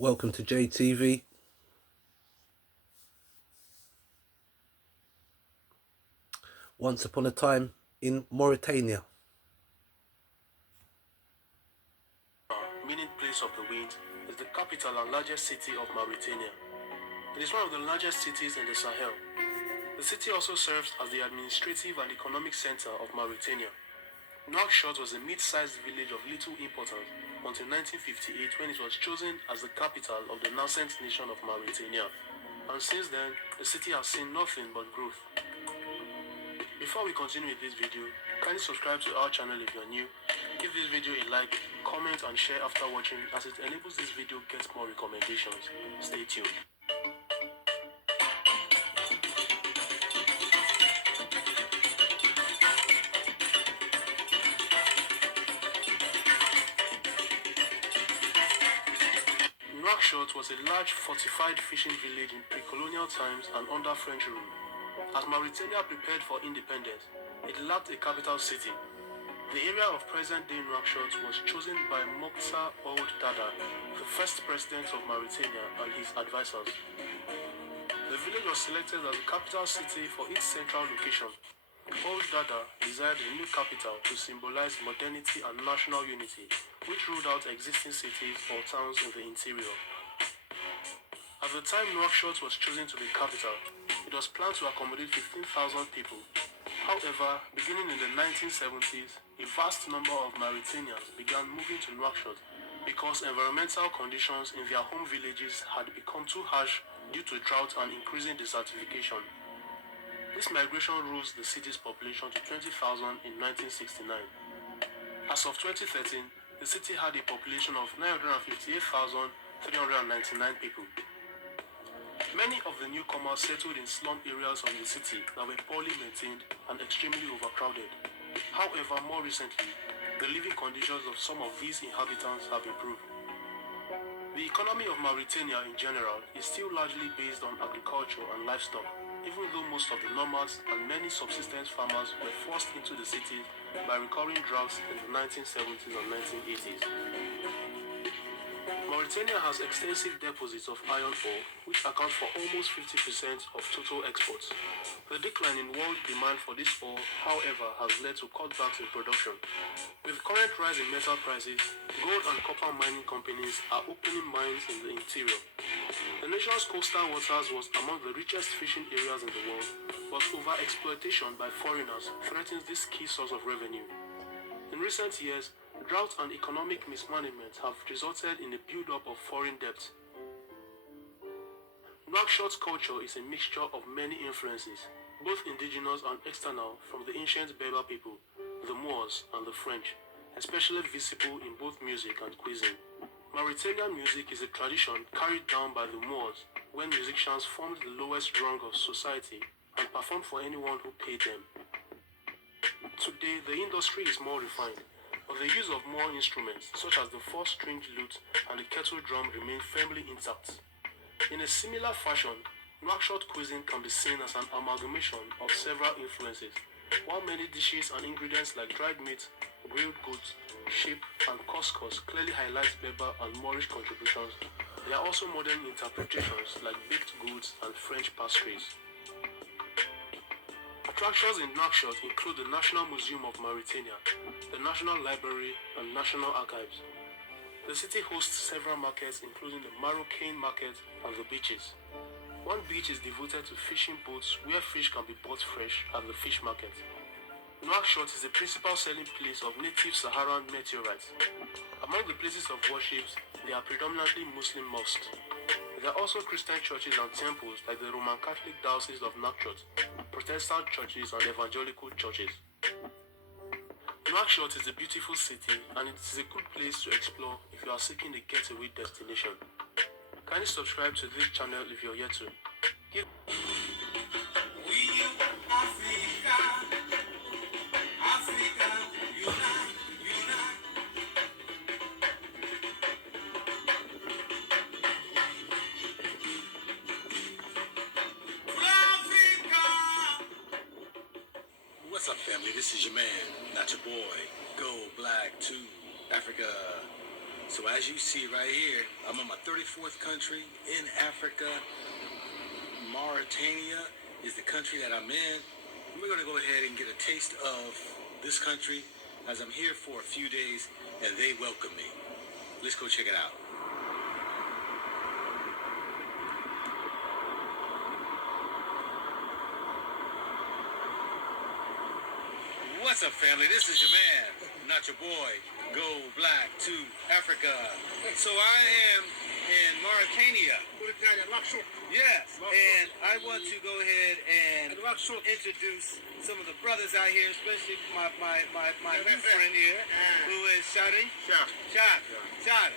Welcome to JTV. Once upon a time in Mauritania. Meaning place of the wind, is the capital and largest city of Mauritania. It is one of the largest cities in the Sahel. The city also serves as the administrative and economic center of Mauritania. Nouakchott was a mid-sized village of little importance until 1958 when it was chosen as the capital of the nascent nation of Mauritania. And since then, the city has seen nothing but growth. Before we continue with this video, kindly subscribe to our channel if you are new. Give this video a like, comment and share after watching as it enables this video get more recommendations. Stay tuned. Nouakchott was a large fortified fishing village in pre-colonial times and under French rule. As Mauritania prepared for independence, it lacked a capital city. The area of present-day Nouakchott was chosen by Mokhtar Ould Daddah, the first president of Mauritania, and his advisors. The village was selected as the capital city for its central location. Ould Daddah desired a new capital to symbolize modernity and national unity, which ruled out existing cities or towns in the interior. At the time Nouakchott was chosen to be capital, it was planned to accommodate 15,000 people. However, beginning in the 1970s, a vast number of Mauritanians began moving to Nouakchott because environmental conditions in their home villages had become too harsh due to drought and increasing desertification. This migration rose the city's population to 20,000 in 1969. As of 2013, the city had a population of 958,399 people. Many of the newcomers settled in slum areas of the city that were poorly maintained and extremely overcrowded. However, more recently, the living conditions of some of these inhabitants have improved. The economy of Mauritania in general is still largely based on agriculture and livestock, even though most of the nomads and many subsistence farmers were forced into the cities by recurring droughts in the 1970s and 1980s. Mauritania has extensive deposits of iron ore, which account for almost 50% of total exports. The decline in world demand for this ore, however, has led to cutbacks in production. With current rise in metal prices, gold and copper mining companies are opening mines in the interior. The nation's coastal waters was among the richest fishing areas in the world, but overexploitation by foreigners threatens this key source of revenue. In recent years, drought and economic mismanagement have resulted in the build-up of foreign debt. Nouakchott's culture is a mixture of many influences, both indigenous and external, from the ancient Berber people, the Moors, and the French, especially visible in both music and cuisine. Mauritanian music is a tradition carried down by the Moors, when musicians formed the lowest rung of society and performed for anyone who paid them. Today, the industry is more refined, but the use of more instruments, such as the four-stringed lute and the kettle drum, remain firmly intact. In a similar fashion, Nouakchott cuisine can be seen as an amalgamation of several influences. While many dishes and ingredients like dried meat, grilled goat, sheep, and couscous clearly highlight Berber and Moorish contributions, there are also modern interpretations like baked goods and French pastries. Attractions in Nouakchott include the National Museum of Mauritania, the National Library, and National Archives. The city hosts several markets including the Moroccan market and the beaches. One beach is devoted to fishing boats where fish can be bought fresh at the fish market. Nouakchott is the principal selling place of native Saharan meteorites. Among the places of worship, they are predominantly Muslim mosques. There are also Christian churches and temples like the Roman Catholic Diocese of Nouakchott, Protestant churches and evangelical churches. Nouakchott is a beautiful city and it is a good place to explore if you are seeking a getaway destination. Kindly subscribe to this channel if you are yet to. What's up, family? This is your man, not your boy, Go Black to Africa. So as you see right here, I'm on my 34th country in Africa. Mauritania is the country that I'm in. We're going to go ahead and get a taste of this country as I'm here for a few days and they welcome me. Let's go check it out. What's up, family? This is your man, not your boy, Go Black to Africa. So I am in Mauritania. Yes, and I want to go ahead and introduce some of the brothers out here, especially my new friend here, who is Shadi. Shadi.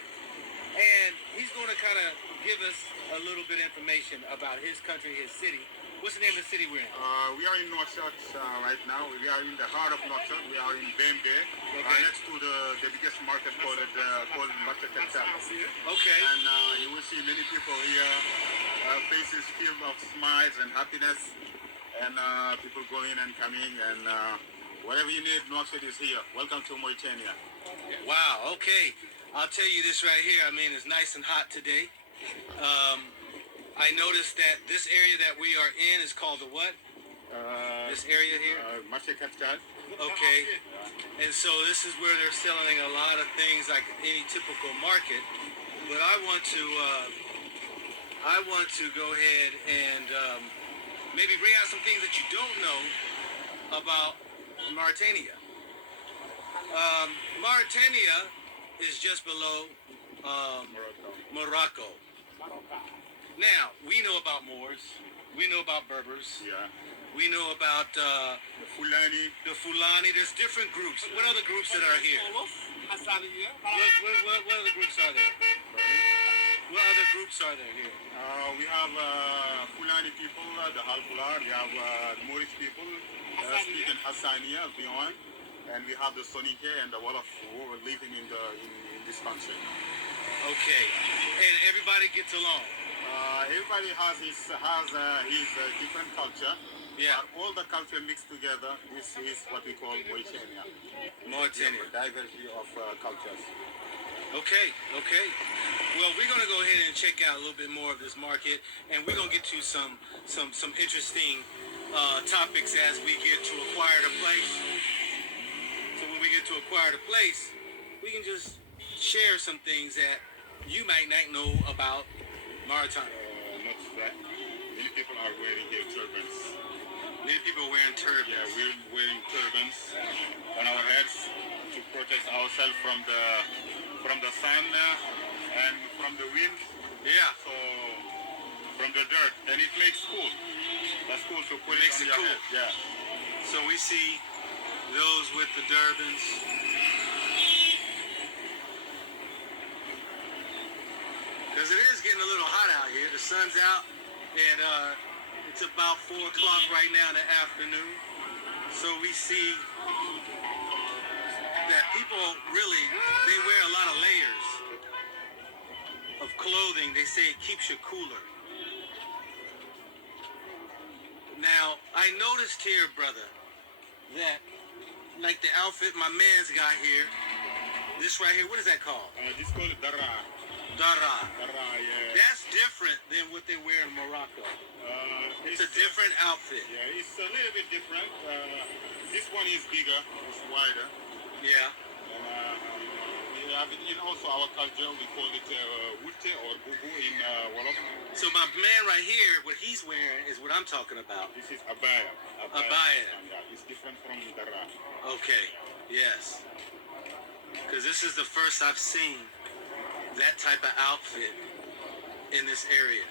And he's going to kind of give us a little bit of information about his country, his city. What's the name of the city we're in? We are in Nouakchott right now. We are in the heart of Nouakchott. We are in Bembe, next to the biggest market called Market Texas. Okay. And you will see many people here, faces filled of smiles and happiness, and people going and coming, and whatever you need, Nouakchott is here. Welcome to Mauritania. Wow, okay. I'll tell you this right here. I mean, it's nice and hot today. I noticed that this area that we are in is called the what? This area here? Marché Capital. Okay. And so this is where they're selling a lot of things like any typical market. But I want to go ahead and maybe bring out some things that you don't know about Mauritania. Mauritania is just below Morocco. Now, we know about Moors. We know about Berbers. Yeah. We know about The Fulani. the Fulani. There's different groups. What other groups that are here? What other groups are there? What other groups are there here? We have Fulani people, the Halfular. We have the Moorish people speaking Hassania beyond, and we have the Sonike and the Wolof who are living in this country. Okay. And everybody gets along. Everybody has his different culture. Yeah. All the culture mixed together. This is what we call Mauritania. Mauritania. Diversity of cultures. Okay. Well, we're gonna go ahead and check out a little bit more of this market, and we're gonna get to some interesting topics as we get to acquire the place. So when we get to acquire the place, we can just share some things that you might not know about Mauritania. Not that. Many people are wearing here turbans. Many people are wearing turbans. Yeah, we're wearing turbans on our heads to protect ourselves from the sun and from the wind. Yeah. So from the dirt, and it makes cool. That's cool to put Makes on it your cool. head. Yeah. So we see those with the turbans. Because it is getting a little hot out here. The sun's out, and it's about 4 o'clock right now in the afternoon. So we see that people really, they wear a lot of layers of clothing. They say it keeps you cooler. Now, I noticed here, brother, that like the outfit my man's got here, this right here, what is that called? This called Dara. Dara. Dara, yeah. That's different than what they wear in Morocco. It's a different outfit. Yeah, it's a little bit different. This one is bigger, it's wider. Yeah. And we have it in also our culture. We call it wutte or bubu in Wolof. So my man right here, what he's wearing is what I'm talking about. This is abaya. Abaya. And, it's different from Dara. Okay. Yes. Because this is the first I've seen that type of outfit in this area.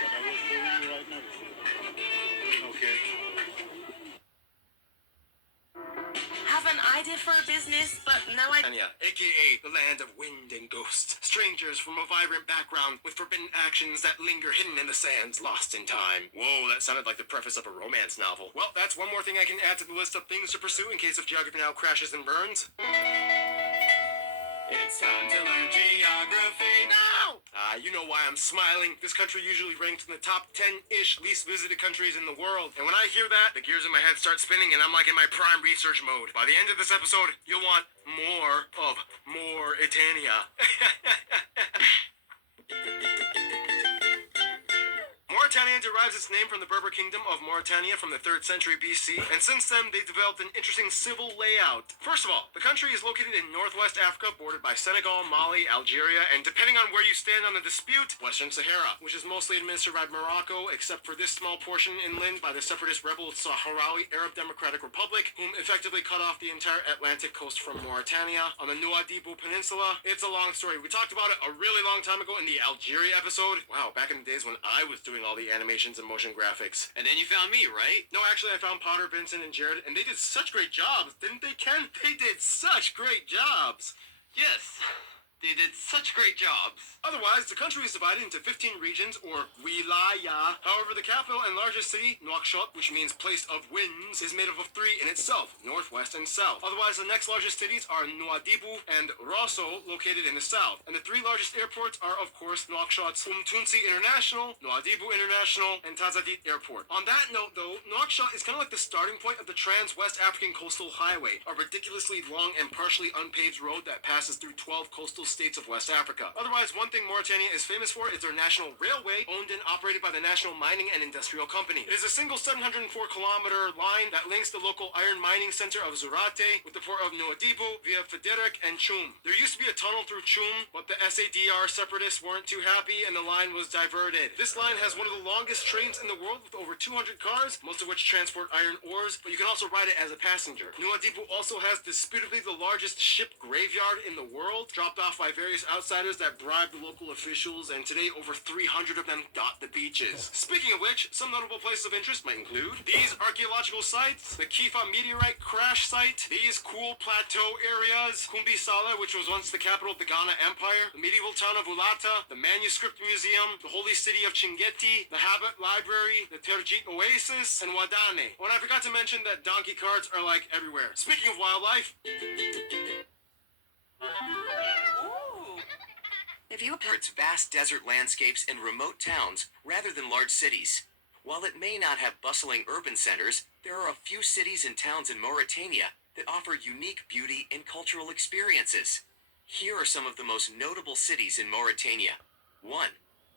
But I will show you right now. Okay. Have an idea for a business, but no idea. Mauritania, aka the land of wind and ghosts. strangers from a vibrant background with forbidden actions that linger hidden in the sands, lost in time. Whoa, that sounded like the preface of a romance novel. Well, that's one more thing I can add to the list of things to pursue in case of Geography Now crashes and burns. It's time to learn geography now! You know why I'm smiling. This country usually ranks in the top 10-ish least visited countries in the world. And when I hear that, the gears in my head start spinning and I'm like in my prime research mode. By the end of this episode, you'll want more of Mauritania. Mauritania derives its name from the Berber kingdom of Mauritania from the 3rd century BC, and since then they developed an interesting civil layout. First of all, the country is located in northwest Africa, bordered by Senegal, Mali, Algeria, and depending on where you stand on the dispute, Western Sahara, which is mostly administered by Morocco, except for this small portion inland by the separatist rebel Sahrawi Arab Democratic Republic, whom effectively cut off the entire Atlantic coast from Mauritania on the Nouadhibou Peninsula. It's a long story. We talked about it a really long time ago in the Algeria episode. Wow, back in the days when I was doing all the animations and motion graphics. And then you found me, right? No, actually I found Potter, Vincent, and Jared, and they did such great jobs, didn't they, Ken? They did such great jobs. Yes. They did such great jobs. Otherwise, the country is divided into 15 regions, or wilaya. However, the capital and largest city, Nouakchott, which means place of winds, is made up of 3 in itself, northwest and south. Otherwise, the next largest cities are Nouadhibou and Rosso, located in the south. And the 3 largest airports are, of course, Nouakchott's Umtunsi International, Nouadhibou International, and Tazadit Airport. On that note, though, Nouakchott is kind of like the starting point of the Trans-West African Coastal Highway, a ridiculously long and partially unpaved road that passes through 12 coastal states of West Africa. Otherwise, one thing Mauritania is famous for is their national railway, owned and operated by the National Mining and Industrial Company. It is a single 704-kilometer line that links the local iron mining center of Zurate with the port of Nouadhibou via Federik and Choum. There used to be a tunnel through Choum, but the SADR separatists weren't too happy and the line was diverted. This line has one of the longest trains in the world with over 200 cars, most of which transport iron ores, but you can also ride it as a passenger. Nouadhibou also has disputably the largest ship graveyard in the world, dropped off by various outsiders that bribed the local officials, and today over 300 of them dot the beaches. Speaking of which, some notable places of interest might include these archaeological sites, the Kifa meteorite crash site, these cool plateau areas, Kumbi Sala, which was once the capital of the Ghana Empire, the medieval town of Ulata, the Manuscript Museum, the holy city of Chingeti, the Habit Library, the Terjit Oasis, and Wadane. Oh, and I forgot to mention that donkey carts are like everywhere. Speaking of wildlife, If you approach its vast desert landscapes and remote towns rather than large cities. While it may not have bustling urban centers, there are a few cities and towns in Mauritania that offer unique beauty and cultural experiences. Here are some of the most notable cities in Mauritania. 1.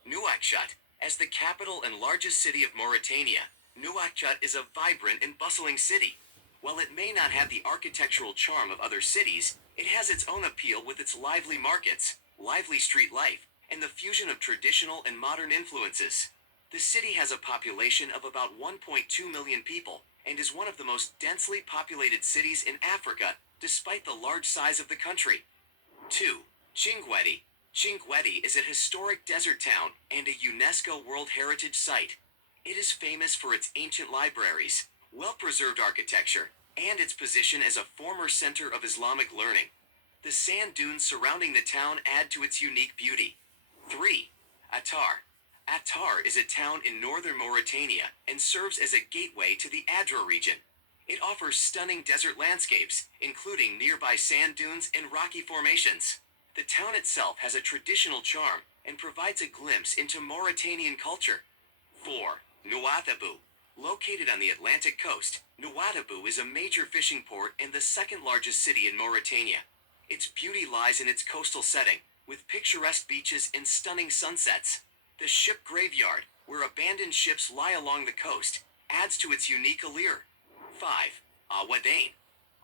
Nouakchott. As the capital and largest city of Mauritania, Nouakchott is a vibrant and bustling city. While it may not have the architectural charm of other cities, it has its own appeal with its lively markets, lively street life, and the fusion of traditional and modern influences. The city has a population of about 1.2 million people and is one of the most densely populated cities in Africa, despite the large size of the country. 2. Chinguetti. Chinguetti is a historic desert town and a UNESCO World Heritage Site. It is famous for its ancient libraries, well-preserved architecture, and its position as a former center of Islamic learning. The sand dunes surrounding the town add to its unique beauty. 3. Attar. Attar is a town in northern Mauritania and serves as a gateway to the Adra region. It offers stunning desert landscapes, including nearby sand dunes and rocky formations. The town itself has a traditional charm and provides a glimpse into Mauritanian culture. 4. Nouadhibou. Located on the Atlantic coast, Nouadhibou is a major fishing port and the second largest city in Mauritania. Its beauty lies in its coastal setting, with picturesque beaches and stunning sunsets. The ship graveyard, where abandoned ships lie along the coast, adds to its unique allure. 5. Awadane.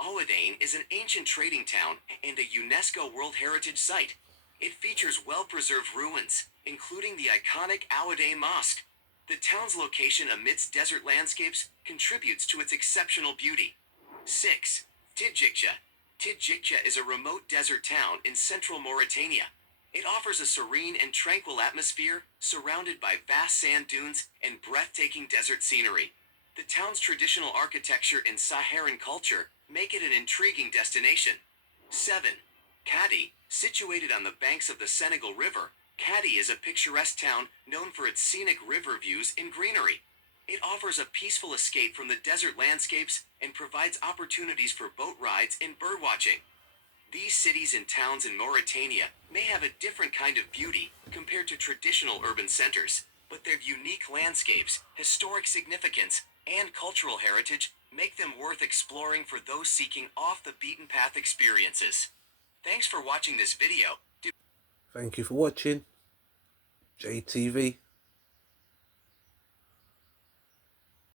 Awadane is an ancient trading town and a UNESCO World Heritage Site. It features well-preserved ruins, including the iconic Awadane Mosque. The town's location amidst desert landscapes contributes to its exceptional beauty. 6. Tidjikja. Tidjikja is a remote desert town in central Mauritania. It offers a serene and tranquil atmosphere, surrounded by vast sand dunes and breathtaking desert scenery. The town's traditional architecture and Saharan culture make it an intriguing destination. 7. Kadi. Situated on the banks of the Senegal River, Kati is a picturesque town known for its scenic river views and greenery. It offers a peaceful escape from the desert landscapes and provides opportunities for boat rides and birdwatching. These cities and towns in Mauritania may have a different kind of beauty compared to traditional urban centers, but their unique landscapes, historic significance, and cultural heritage make them worth exploring for those seeking off-the-beaten-path experiences. Thanks for watching this video. Thank you for watching. JTV.